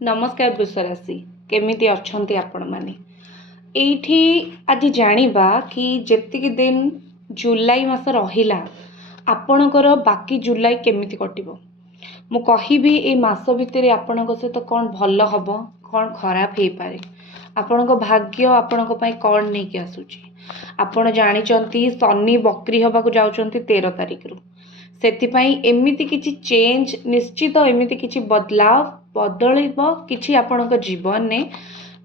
नमस्कार वृषराशि केमिति अच्छंती आपण माने एठी आज जानिबा कि जेतिक दिन जुलाई मास रहिला आपणकर बाकी जुलाई केमिति कटिबो। मु कहिबी ए मास भितर आपणक सहित कौन भल हब कौन खराब हो पारे आपणक भाग्य आपणक पई कौन नहीं कि आसुची। आपण जानिचंती शनि बकरी हबाकू जाउचंती 13 तारिख रु सेतिपाई एमिति किछि चेंज निश्चित एमिति किछि बदलाव बदलिबो किछि आपणक जीवन ने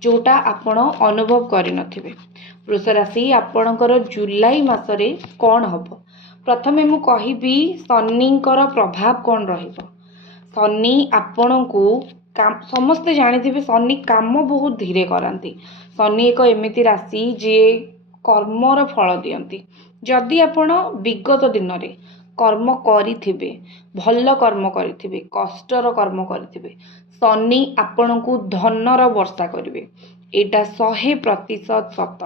जोटा आपण अनुभव करि नथिबे। वृष राशि आपणकर जुलाई मासरे कौन हबो प्रथमे मु कहिबी शनिकर प्रभाव कौन रहिबो। शनि आपणको समस्ते जानिथिबे शनि काम बहुत धीरे करंती। शनि एक एमिति राशि जे कर्मर फल दियंती। जदि आपण विगत दिन रे कर्म करिथिबे भल कर्म करिथिबे कष्टर कर्म करिथिबे शनि आपणको धनर वर्षा करिवे। एटा 100% सत।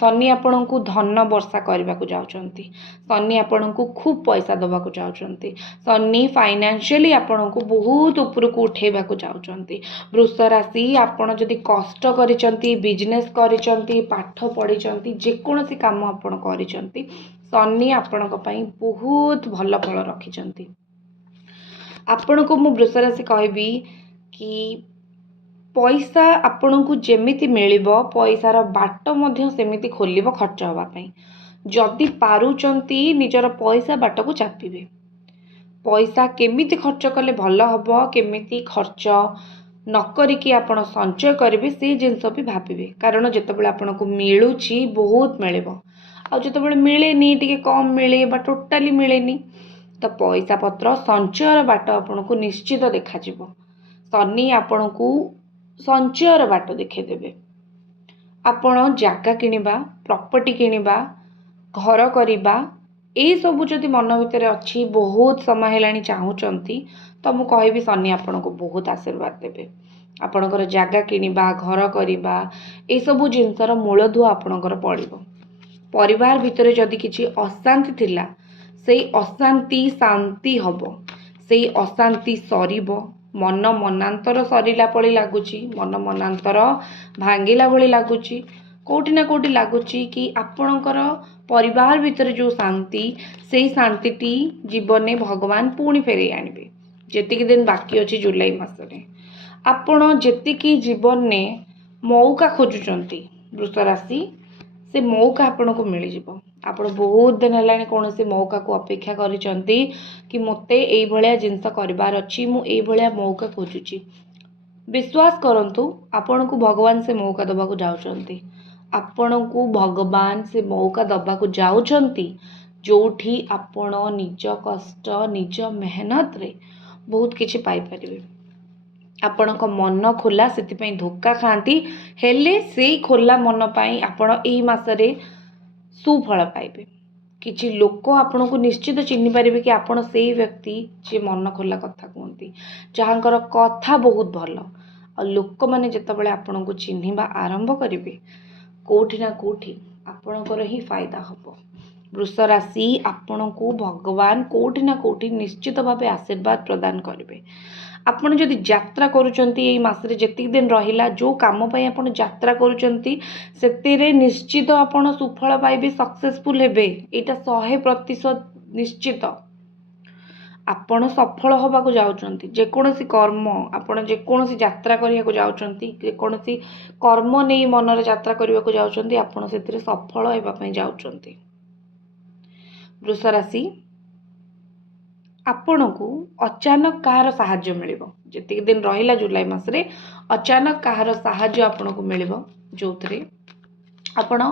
शनि आपणको धन वर्षा करबाकू जाउचंती। शनि आपणको खूब पैसा दबाकू जाउचंती। शनि फाइनेंशियली आपणको बहुत उपरकू उठेबाकू जाउचंती। वृष राशि आपण जदि कष्ट करिचंती बिजनेस करिचंती पाठ पढ़िचंती जेकोसी काम आपण करिचंती शनि आपणक पई बहुत भल फल रखिचंती। आपण को मु वृष राशि कहबी कि पैसा आपण को जेमिति मिलिबो पैसार बाट मध्य सेमिति खोलिबो खर्च हवा पई। जदि पारुचंती निजर पैसा बाट को चापिबे। पैसा केमिति खर्च कले भल हबो केमिति खर्च न करिकि आपण संचय करिवे से जिंस भी भाबिबे। कारण जेतबेले आपण को मिलुची बहुत मिलिबो आ जेतबेले मिलेनी टिके कम मिले बा टोटाली मिलेनी तो पैसा पत्र संचयर बाट आपण को निश्चित देखा जिवो। शनि आपण को संचयर बाट देखे देबे। आपण जागा किनिबा प्रॉपर्टी किनिबा घर करिबा ए सबु जदि मन भितर अछि बहुत समय हेलानी चाहूचंती तो मु कहबी शनि आपण को बहुत आशीर्वाद देबे। आपणकर जागा किनिबा घर करिबा ए सबु जिंसर मूलधुआ आपणकर पड़िबो। परिवार भितर जदि किछि अशांति थिला सेई अशांति शांति हबो। सेई अशांति सरीबो। मन मनांतर सरीला पळी लागुची मन मनांतर भांगिला भली लागुची कोठी ना कोठी लागुची कि आपणकर परिवार भितर जो शांति सेई शांतिटी जीवन भगवान पुणी फेरे आनिबे। जेतिक दिन बाकी अछि जुलाई मासरे आपण जेतिकी जीवन ने मौका खोजुचंती वृष राशि से मौका आपण को मिल जिवो। आपण बहुत दिन हेलानी कोनोसी मौका को अपेक्षा करिचंती कि मते एई भलिया जिंस करबार अछि मु एई भलिया मौका खोजुची। विश्वास करंतु आपण को भगवान से मौका दबाकू जाउचंती। आपण को भगवान से मौका दबाकू जाउचंती जोठी आपण निज कष्ट निज मेहनत रे बहुत किछि पाई परिबे। आपण को मन खोला सेति धोखा खाती हेले से खोला मन पाई आपण एही मासरे सुफल पाइबे। किछि लोक आपण को निश्चित चिन्हि पारिबे कि आपण सेही व्यक्ति जे मन खोला कथा कहती जहाँकर कथा बहुत भल आ लोक माने जेतबेले आपण को चिन्हिबा आरंभ करिवे कोठी ना कोठी आपणकर ही फायदा हबो। वृष राशि आपण को भगवान कोठी ना कोठी निश्चित भावे आशीर्वाद प्रदान करिवे। आपण जदि यात्रा करूचंती एई मासरे जेतिक दिन रहिला जो काम पई आपण यात्रा करूचंती सेतिरे निश्चित आपण सुफल पाइबे सक्सेसफुल हेबे। एटा 100% निश्चित आपण सफल होबाकू जाउचंती। जेकोसी कर्म आपण जेकोसी यात्रा करियाकू जाउचंती जेकोसी कर्म नै मनर यात्रा करियाकू जाउचंती आपण सेतिरे सफल हेबा पई जाउचंती। वृष राशि आपण को अचानक कहार साहाय्य मिलिबो। जेतिक दिन रहिला जुलाई मासरे अचानक कहार साहाय्य आपण को मिलिबो जोथरे आपण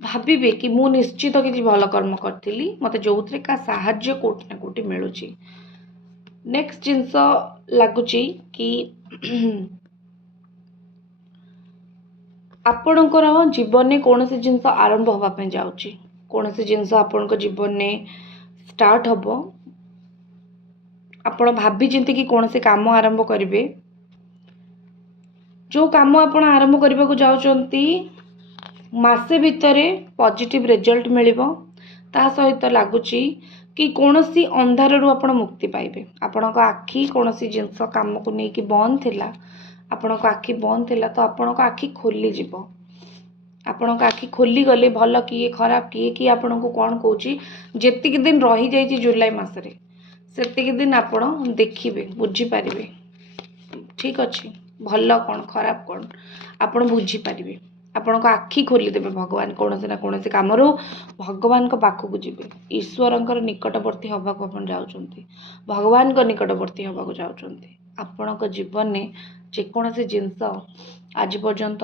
भाबिबे कि मु निश्चित किछि भल कर्म करथिली मते जोथरे का साहाय्य कोठी ना कोठी मिलुची। नेक्स्ट जिंस लागुची कि आपणकर जीवन में कोनोसी जिंस आरंभ होबा पय जाउची कोनोसी जिंस आपणक जीवन में स्टार्ट हबो। आपण भाबी चिंती कि कोनोसी काम आरंभ करिवे जो काम आपण आरंभ करबा को जाउचंती मासे भितरे पॉजिटिव रिजल्ट मिलिबो। ता सहित लागुची कि कौनसी अंधाररू आपण मुक्ति पाइबे। आपणक आखि कौनसी जिनस काम को लेकिन बंद थिला, आपणक आखि बंद थिला तो आपणक आखि खोली जीवो। आपणक आखि खोली गले भल किए खराब किए आपन को कौन कौची जेतिक दिन रही जाइए जुलाई मासरे सेतिक दिन आपण देखिबे बुझी पारिबे। ठीक अच्छे भल कौन खराब कौन आपण बुझी पारिबे। आपण को आखि खोली देबे भगवान कौन से ना कौन से काम भगवान को पाखक जीवे। ईश्वर निकटवर्ती हवा को आपण जाउछंती, भगवान को निकटवर्ती हवा को जाउछंती। आपण को जीवन में जेकोसी जिनस आज पर्यंत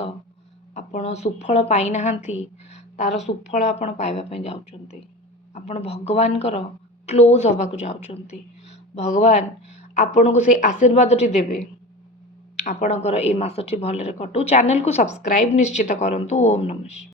आपण सुफल पाई नाहंती तार सुफल आपण पाइबा पे जाउछंती। आपण भगवान कर क्लोज हवा को जाउछंती। भगवान आपण को से आशीर्वाद टी देबे। आपणकर ए मासटी भलरे कटू। चैनल को सब्सक्राइब निश्चित करंतु। ओम नमः।